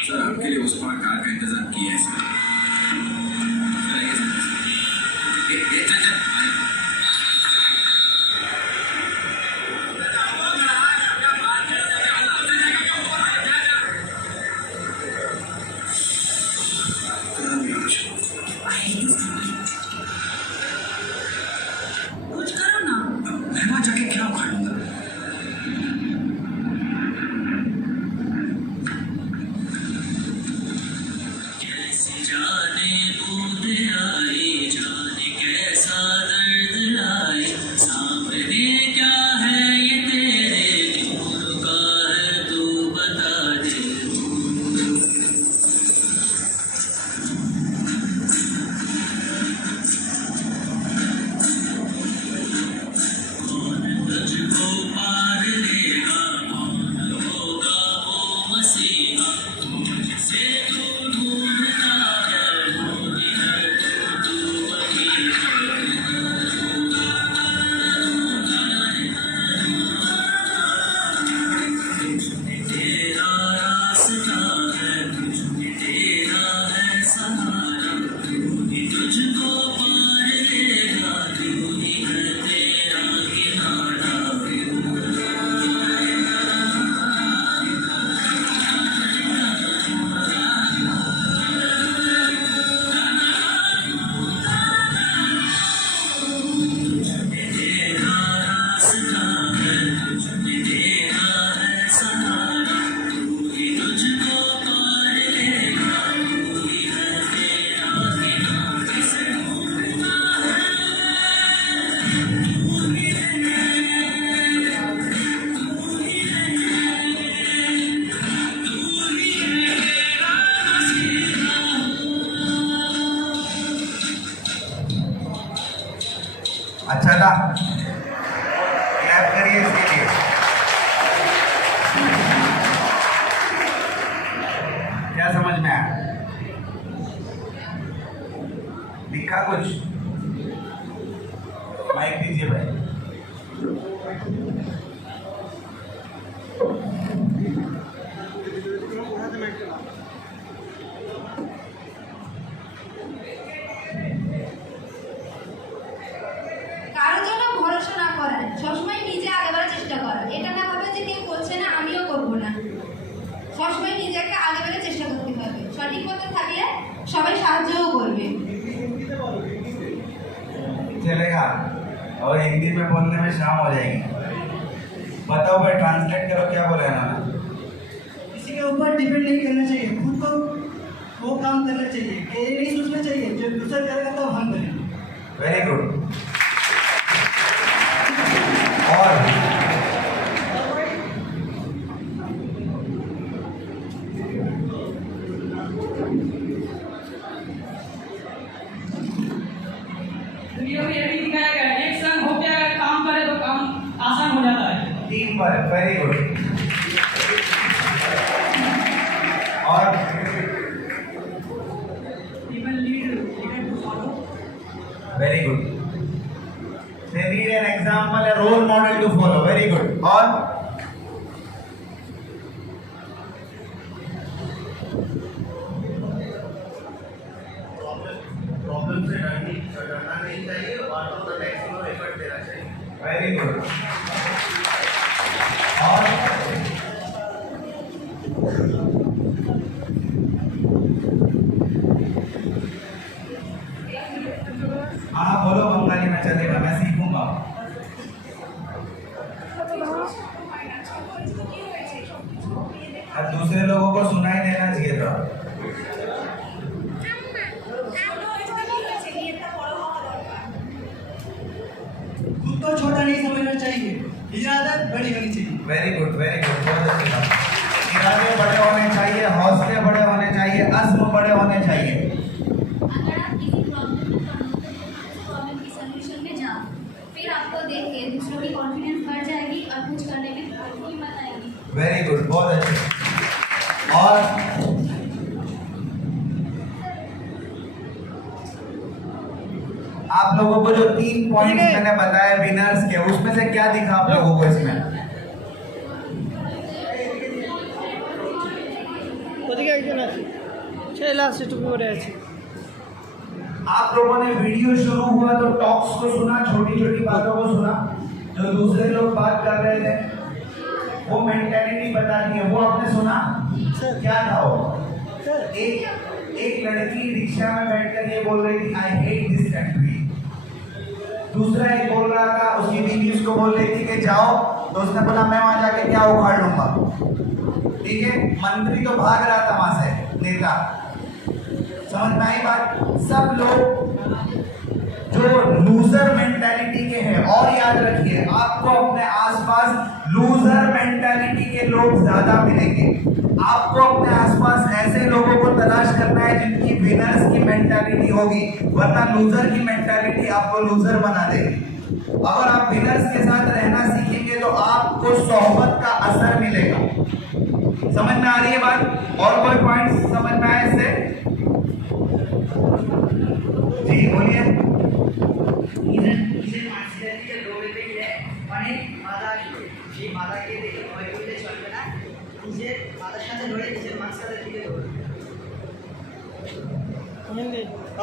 Sir आपके लिए उस्मान कार का इंतजार কারোর জন্য ভরসা না করা, সবসময় নিজে আগে বাড়ার চেষ্টা করা। এটা না ভাবে যে কেউ করছে না আমিও করব না, সবসময় নিজেকে আগে বাড়ার চেষ্টা করতে হবে। সঠিক পথে থাকলে সবাই সাহায্যও করবে। चलेगा और हिंदी में बोलने में शाम हो जाएगी। बताओ भाई, ट्रांसलेट करो क्या बोला इन्होंने। किसी के ऊपर डिपेंड नहीं करना चाहिए, खुद को वो काम करना चाहिए कि ये नहीं सोचना चाहिए जो दूसरा करेगा तो हम करेंगे। Very good. और वीडियो में ये भी दिखाया गया है, एक संग होकर अगर काम करे तो काम आसान हो जाता है। Team work, very good. और Even leader to follow. Very good. They need an example, a role model to follow. Very good. और प्रॉब्लम से डरना नहीं चाहिए और अपना मैक्सिमम एफर्ट देना चाहिए। Very good. और हाँ बोलो बंगाली में चलेगा, मैं सीखूंगा। और दूसरे लोगों को सुनाई देना चाहिए था। खुद को छोटा नहीं समझना चाहिए, इरादा बड़ी होनी चाहिए। वेरी गुड, वेरी गुड, बहुत अच्छी बात। इरादे बड़े होने चाहिए, हौसले बड़े होने चाहिए, अज़्म बड़े होने चाहिए। अगर आप किसी प्रॉब्लम की सॉल्यूशन में जाओ, फिर आपको देख के दूसरों की कॉन्फिडेंस बढ़ जाएगी और कुछ करने में हिम्मत आएगी। वेरी गुड, बहुत अच्छे। और आप लोगों को जो 3 पॉइंट्स मैंने बताए विनर्स के, उसमें से क्या दिखा आप लोगों को इसमें? आप लोगों ने वीडियो शुरू हुआ तो टॉक्स को सुना, छोटी छोटी बातों को सुना, जो दूसरे लोग बात कर रहे थे वो मेंटालिटी बता दी है, वो आपने सुना? क्या था वो? एक लड़की रिक्शा में बैठकर ये बोल रही थी आई हेट दिस कंट्री। दूसरा एक बोल रहा था, उसकी बीवी उसको बोल रही थी कि जाओ, तो उसने बोला मैं वहां जाके क्या उखाड़ लूंगा। ठीक है, मंत्री तो भाग रहा था वहां से, नेता। समझ में आई बात? सब लोग जो लूजर मेंटालिटी के हैं, और याद रखिए आपको अपने आसपास लूजर मेंटालिटी के लोग ज्यादा मिलेंगे। आपको अपने आसपास ऐसे लोगों को तलाश करना है जिनकी विनर्स की मेंटालिटी होगी, वरना लूजर की मेंटालिटी आपको लूजर बना देगी। अगर आप विनर्स के साथ रहना सीखेंगे तो आपको सोहबत का असर मिलेगा। समझ में आ रही है बात? और कोई पॉइंट समझ में आए इससे? जी बोलिए। নিজের মানসিকতাকে গড়ে তুললে অনেক বাধা আসবে, সেই বাধাকে দেখে ভয় করলে চলবে না, নিজের বাধার সাথে লড়ে নিজের মানসিকতার দিকে दौड़े।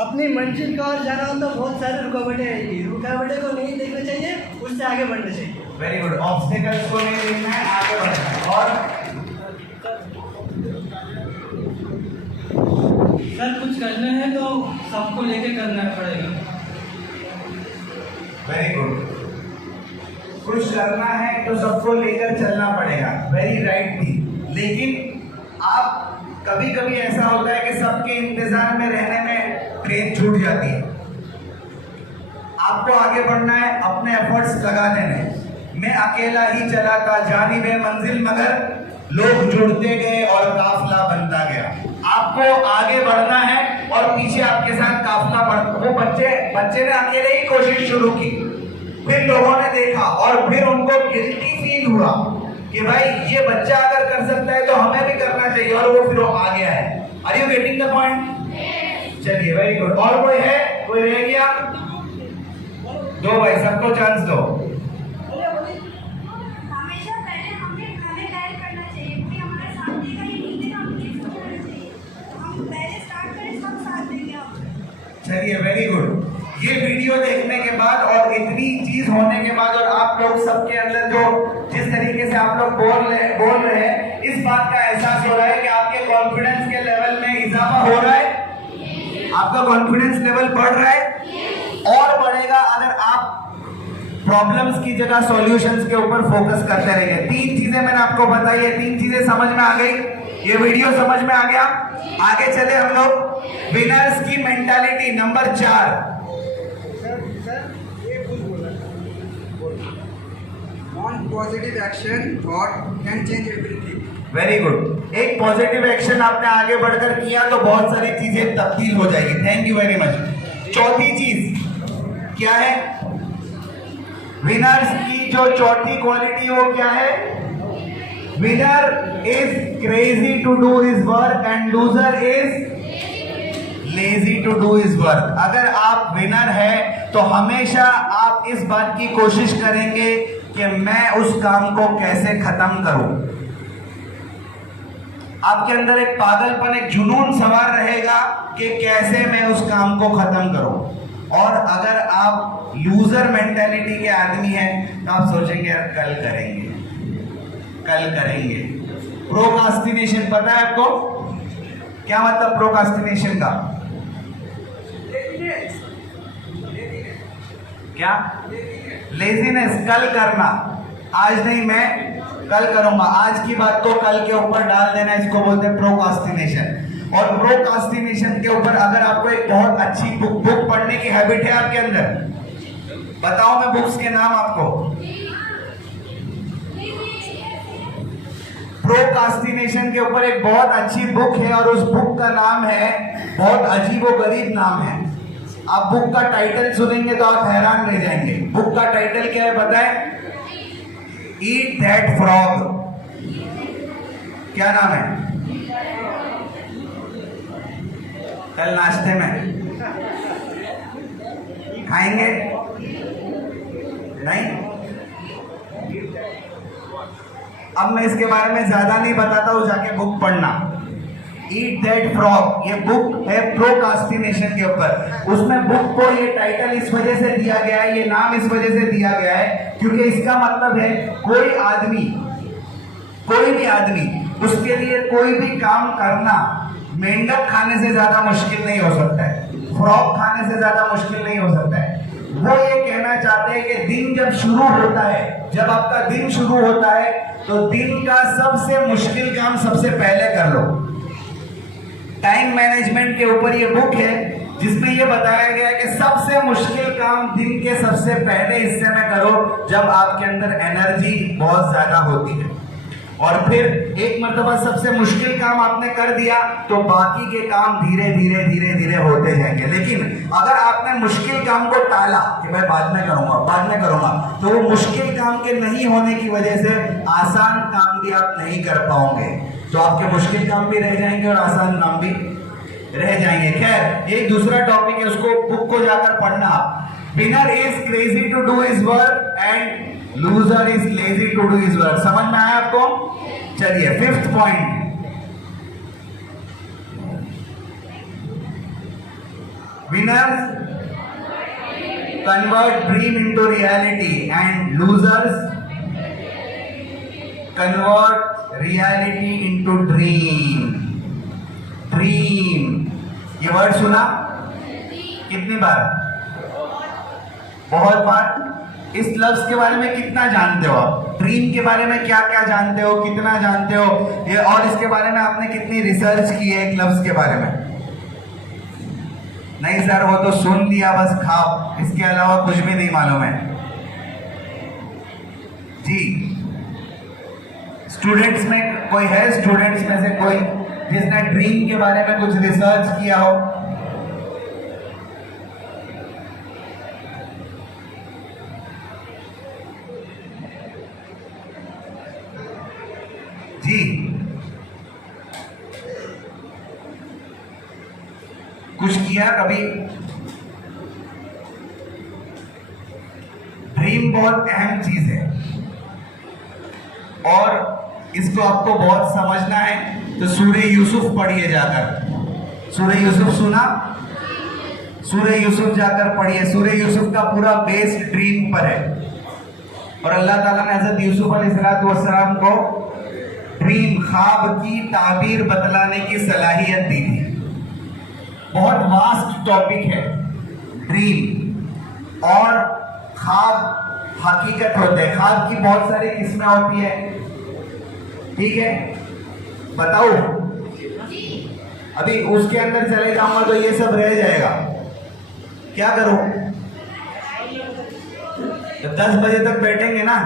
अपनी मंजिल की ओर जाना हो तो बहुत सारी रुकावटें आएंगी, रुकावटें को नहीं देखना चाहिए, उससे आगे बढ़ना चाहिए। Very good. ऑब्स्टेकल्स को नहीं देखना है, आगे बढ़ना है। और सर कुछ करना है तो सबको लेके करना पड़ेगा। Very good. कुछ करना है तो सबको लेकर चलना पड़ेगा। वेरी राइट थी। लेकिन आप कभी कभी ऐसा होता है कि सबके इंतजार में रहने में ट्रेन छूट जाती है। आपको आगे बढ़ना है, अपने एफर्ट्स लगा देने। मैं अकेला ही चला था जानिबे मंजिल, मगर लोग जुड़ते गए और काफिला बनता गया। आपको आगे बढ़ना है और पीछे आपके साथ काफिला बढ़। वो बच्चे ने अकेले ही कोशिश शुरू की, फिर लोगों ने देखा और फिर उनको गिल्टी फील हुआ कि भाई ये बच्चा अगर कर सकता है तो हमें भी करना चाहिए, और वो फिर आ गया है। Are you getting the point? चलिए, वेरी गुड। और कोई है? कोई रह गया? दो भाई, सबको चांस दो। बाद और इतनी चीज होने के बाद और आप लोग सबके अंदर जो जिस तरीके से आप लोग बोल रहे हैं, इस बात का एहसास हो रहा है कि आपके कॉन्फिडेंस के लेवल में इजाफा हो रहा है, आपका कॉन्फिडेंस लेवल बढ़ रहा है और बढ़ेगा अगर आप प्रॉब्लम्स की जगह सॉल्यूशंस के ऊपर फोकस करते रहेंगे। 3 चीजें मैंने आपको बताई है, 3 चीजें समझ में आ गई, ये वीडियो समझ में आ गया। आगे चले हम लोग विनर्स की mentality number 4। One positive action thought can change everything. Very good. एक पॉजिटिव एक्शन आपने आगे बढ़कर किया तो बहुत सारी चीजें तब्दील हो जाएगी। Thank you very much. चौथी चीज क्या है? विनर्स की जो चौथी क्वालिटी वो क्या है? Winner is crazy to do his work and loser is lazy to do his work. अगर आप विनर है तो हमेशा आप इस बात की कोशिश करेंगे कि मैं उस काम को कैसे खत्म करूं। आपके अंदर एक पागलपन, एक जुनून सवार रहेगा कि कैसे मैं उस काम को खत्म करूं। और अगर आप लूजर मेंटालिटी के आदमी हैं तो आप सोचेंगे यार कल करेंगे, कल करेंगे। प्रोकास्टिनेशन पता है आपको क्या मतलब प्रोकास्टिनेशन का? क्या? लेजीनेस, कल करना। आज नहीं, मैं कल करूंगा, आज की बात को कल के ऊपर डाल देना, इसको बोलते हैं प्रोकास्टिनेशन। और प्रोकास्टिनेशन के ऊपर अगर आपको एक बहुत अच्छी बुक पढ़ने की हैबिट है आपके अंदर, बताओ मैं बुक्स के नाम आपको। प्रोकास्टिनेशन के ऊपर एक बहुत अच्छी बुक है और उस बुक का नाम है, बहुत अजीबोगरीब नाम है। आप बुक का टाइटल सुनेंगे तो आप हैरान रह जाएंगे। बुक का टाइटल क्या है पता है? Eat that frog. क्या नाम है? कल नाश्ते में खाएंगे नहीं? अब मैं इसके बारे में ज्यादा नहीं बताता हूं, जाके बुक पढ़ना। ईट दैट फ्रॉग, ये बुक है प्रोकास्टिनेशन के ऊपर। उसमें बुक को ये टाइटल इस वजह से दिया गया है, ये नाम इस वजह से दिया गया है क्योंकि इसका मतलब है कोई भी आदमी उसके लिए कोई भी काम करना मेंढक खाने से ज्यादा मुश्किल नहीं हो सकता है, फ्रॉग खाने से ज्यादा मुश्किल नहीं हो सकता है। वो ये कहना चाहते हैं कि दिन जब शुरू होता है, जब आपका दिन शुरू होता है तो दिन का सबसे मुश्किल काम सबसे पहले कर लो। टाइम मैनेजमेंट के ऊपर ये बुक है जिसमें ये बताया गया है कि सबसे मुश्किल काम दिन के सबसे पहले हिस्से में करो जब आपके अंदर एनर्जी बहुत ज्यादा होती है। और फिर एक मर्तबा सबसे मुश्किल काम आपने कर दिया तो बाकी के काम धीरे धीरे धीरे धीरे होते जाएंगे। लेकिन अगर आपने मुश्किल काम को टाला कि मैं बाद में करूंगा, तो वो मुश्किल काम के नहीं होने की वजह से आसान काम भी आप नहीं कर पाओगे, तो आपके मुश्किल काम भी रह जाएंगे और आसान काम भी रह जाएंगे। खैर, एक दूसरा टॉपिक है, उसको बुक को जाकर पढ़ना। Winner is crazy to do his work and loser is lazy to do his work. समझ में आया आपको? चलिए 5th point, winners convert dream into reality and losers convert reality into dream. Dream, ये वर्ड सुना कितनी बार? बहुत बार। इस लफ्ज के बारे में कितना जानते हो आप? ड्रीम के बारे में क्या क्या जानते हो, कितना जानते हो ये, और इसके बारे में आपने कितनी रिसर्च की है एक लफ्ज के बारे में? नहीं सर, वो तो सुन लिया बस, खाओ, इसके अलावा कुछ भी नहीं मालूम है जी। स्टूडेंट्स में कोई है, स्टूडेंट्स में से कोई जिसने ड्रीम के बारे में कुछ रिसर्च किया हो? जी, कुछ किया कभी? ड्रीम बहुत अहम चीज है और इसको आपको बहुत समझना है तो सूरह यूसुफ पढ़िए जाकर। सूरह यूसुफ सुना? सूरह यूसुफ जाकर पढ़िए, सूरह यूसुफ का पूरा बेस ड्रीम पर है। और अल्लाह ताला ने हजरत यूसुफ अलैहिस्सलाम को ड्रीम, ख्वाब की ताबीर बतलाने की सलाहियत दी थी। बहुत वास्ट टॉपिक है ड्रीम। और ख्वाब हकीकत होते हैं, ख्वाब की बहुत सारी किस्में होती है, ठीक है। बताओ, अभी उसके अंदर चले जाऊंगा तो ये सब रह जाएगा, क्या करूं? तो 10 बजे तक बैठेंगे ना?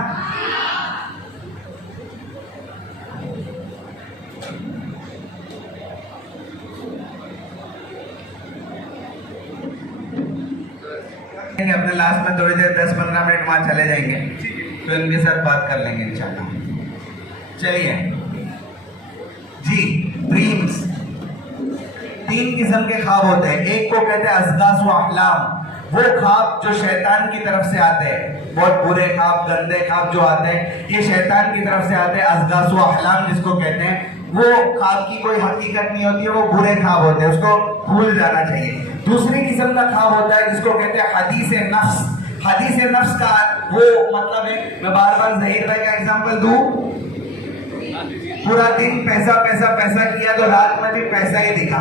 अपने लास्ट में थोड़ी देर 10-15 मिनट वहां चले जाएंगे, तो इनके साथ बात कर लेंगे इंशाल्लाह। चलिए जी, ड्रीम्स 3 किस्म के ख्वाब होते हैं। एक को कहते हैं अज़गास व अहलाम, वो ख्वाब जो शैतान की तरफ से आते हैं, बहुत बुरे ख्वाब, गंदे ख्वाब जो आते हैं, ये शैतान की तरफ से आते हैं। अज़गास व अहलाम जिसको कहते हैं, वो ख्वाब की कोई हकीकत नहीं होती है, वो बुरे ख्वाब होते हैं, उसको भूल जाना चाहिए। दूसरी किस्म का ख्वाब होता है जिसको कहते हैं हदीस नफ्स। हदीस नफ्स का वो मतलब है, मैं बार बार ज़हीर भाई का एग्जांपल दूं, पूरा दिन पैसा पैसा पैसा किया तो रात में भी पैसा ही दिखा।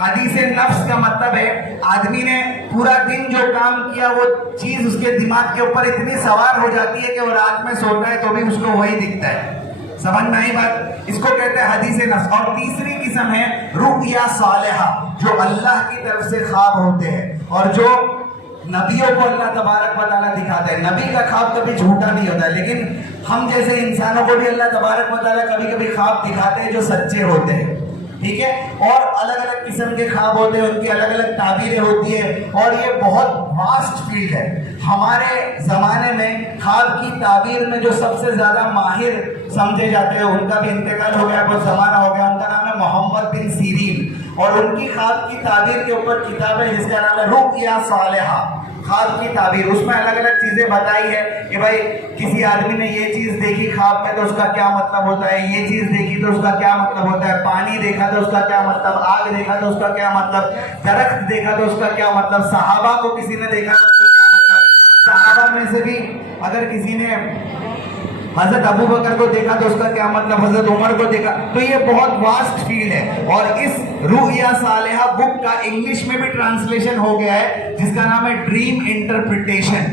हदीस नफ्स का मतलब है आदमी ने पूरा दिन जो काम किया वो चीज उसके दिमाग के ऊपर इतनी सवार हो जाती है कि वो रात में सोता है तो भी उसको वही दिखता है। समझ में आई बात? इसको कहते हैं हदीस नफ्स। और तीसरी किस्म है रुया सालिहा, जो अल्लाह की तरफ से ख्वाब होते हैं और जो नबियों को अल्लाह तबारक व तआला दिखाता है। नबी का ख्वाब कभी झूठा नहीं होता, लेकिन हम जैसे इंसानों को भी अल्लाह तबारक व तआला कभी कभी ख्वाब दिखाते हैं जो सच्चे होते हैं, ठीक है। और अलग अलग किस्म के ख्वाब होते हैं, उनकी अलग अलग ताबीरें होती है, और ये बहुत वास्ट फील्ड है। हमारे जमाने में ख्वाब की ताबीर में जो सबसे ज्यादा माहिर समझे जाते हैं, उनका भी इंतकाल हो गया, बहुत जमाना हो गया, उनका नाम है मोहम्मद बिन सीरीन। और उनकी ख्वाब की ताबीर के ऊपर किताब है जिसका नाम है रुया सालिहा, ख्वाब की ताबीर। उसमें अलग अलग चीजें बताई है कि भाई किसी आदमी ने ये चीज देखी ख्वाब में तो उसका क्या मतलब होता है, ये चीज देखी तो उसका क्या मतलब होता है, पानी देखा तो उसका क्या मतलब, आग देखा तो उसका क्या मतलब, दरख्त देखा तो उसका क्या मतलब, सहाबा को किसी ने देखा तो उसका क्या मतलब, सहाबा में से भी अगर किसी ने हजरत अबू बकर को देखा तो उसका क्या मतलब, हजरत उमर को देखा। तो ये बहुत वास्ट फील्ड है। और इस रुया सालिहा बुक का इंग्लिश में भी ट्रांसलेशन हो गया है जिसका नाम है ड्रीम इंटरप्रिटेशन।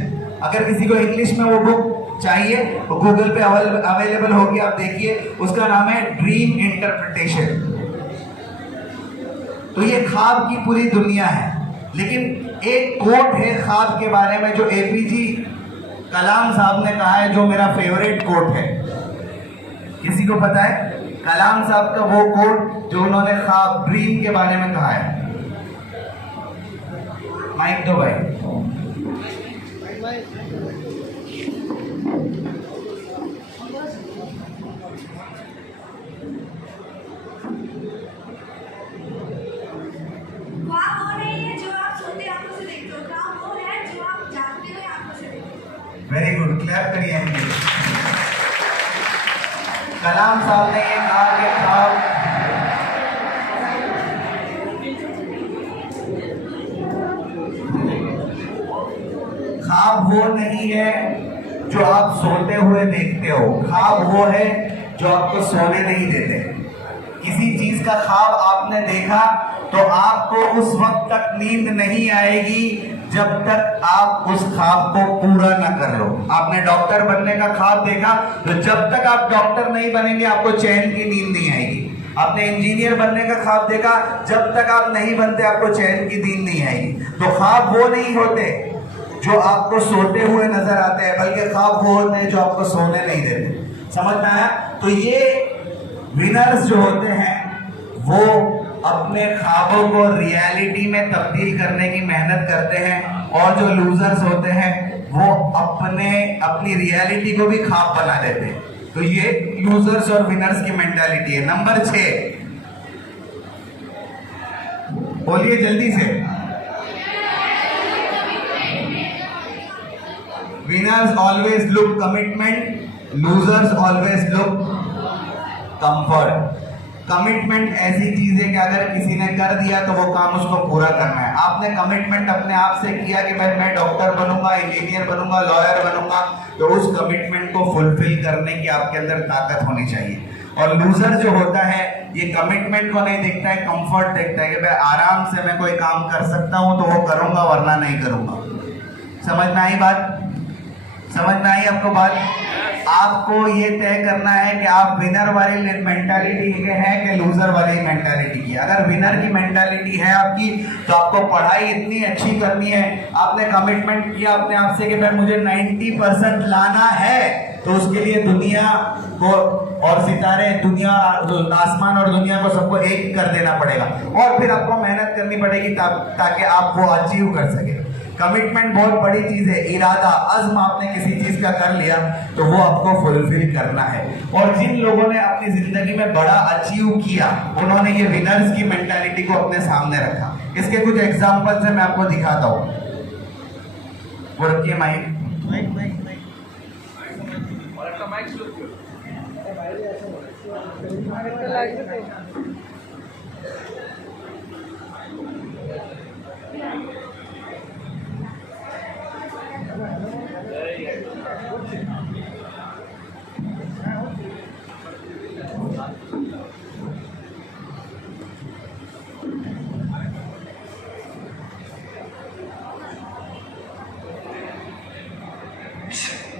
अगर किसी को इंग्लिश में वो बुक चाहिए तो गूगल पे अवेलेबल होगी, आप देखिए, उसका नाम है ड्रीम इंटरप्रिटेशन। तो ये ख्वाब की पूरी दुनिया है। लेकिन एक कोट है ख्वाब के बारे में जो एपीजे कलाम साहब ने कहा है, जो मेरा फेवरेट कोट है। किसी को पता है कलाम साहब का वो कोट जो उन्होंने ख्वाब ड्रीम के बारे में कहा है? माइक दो भाई। ख्वाब वो नहीं है जो आप सोते आंखों से देखते हो, ख्वाब वो है जो आप जागते हुए आंखों से देखते हो। वेरी गुड, क्लैप करिए। कलाम साहब ने ये कहा कि ख्वाब वो नहीं है जो आप सोते हुए देखते हो, ख्वाब वो है जो आपको सोने नहीं देते। किसी चीज का ख्वाब आपने देखा तो आपको उस वक्त तक नींद नहीं आएगी जब तक आप उस ख्वाब को पूरा ना कर लो। आपने डॉक्टर बनने का ख्वाब देखा तो जब तक आप डॉक्टर नहीं बनेंगे आपको चैन की नींद नहीं आएगी। आपने इंजीनियर बनने का ख्वाब देखा, जब तक आप नहीं बनते आपको चैन की नींद नहीं आएगी। तो ख्वाब वो नहीं होते जो आपको सोते हुए नजर आते हैं, बल्कि ख्वाब वो होते हैं जो आपको सोने नहीं देते। समझ में आया? तो ये विनर्स जो होते हैं वो अपने ख्वाबों को रियलिटी में तब्दील करने की मेहनत करते हैं, और जो लूजर्स होते हैं वो अपनी रियलिटी को भी ख्वाब बना देते हैं। तो ये लूजर्स और विनर्स की मेंटालिटी है। नंबर 6 बोलिए जल्दी से। Winners always look commitment, losers always look comfort. Commitment ऐसी चीज है कि अगर किसी ने कर दिया तो वो काम उसको पूरा करना है। आपने कमिटमेंट अपने आप से किया कि भाई मैं डॉक्टर बनूंगा, इंजीनियर बनूंगा, लॉयर बनूंगा, तो उस कमिटमेंट को फुलफिल करने की आपके अंदर ताकत होनी चाहिए। और लूजर जो होता है ये कमिटमेंट को नहीं देखता है, कंफर्ट देखता है कि भाई आराम से मैं कोई काम कर सकता हूं तो वो करूंगा वरना नहीं करूंगा। समझ में आई बात? समझ में आई आपको बात? आपको ये तय करना है कि आप विनर वाली मेंटालिटी के हैं कि लूजर वाली मेंटालिटी की। अगर विनर की मेंटालिटी है आपकी तो आपको पढ़ाई इतनी अच्छी करनी है। आपने कमिटमेंट किया अपने आप से कि भाई मुझे 90% लाना है, तो उसके लिए दुनिया को और सितारे, दुनिया, आसमान और दुनिया को सबको एक कर देना पड़ेगा और फिर आपको मेहनत करनी पड़ेगी ताकि आप वो अचीव कर सके। कमिटमेंट बहुत बड़ी चीज है। इरादा, अज़्म आपने किसी चीज का कर लिया तो वो आपको फुलफिल करना है। और जिन लोगों ने अपनी जिंदगी में बड़ा अचीव किया उन्होंने ये विनर्स की मेंटालिटी को अपने सामने रखा। इसके कुछ एग्जांपल्स है, मैं आपको दिखाता हूँ। वो रखिए माइक।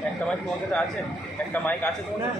একটা মাইক তোমার কাছে আছে? একটা মাইক আছে তোমার?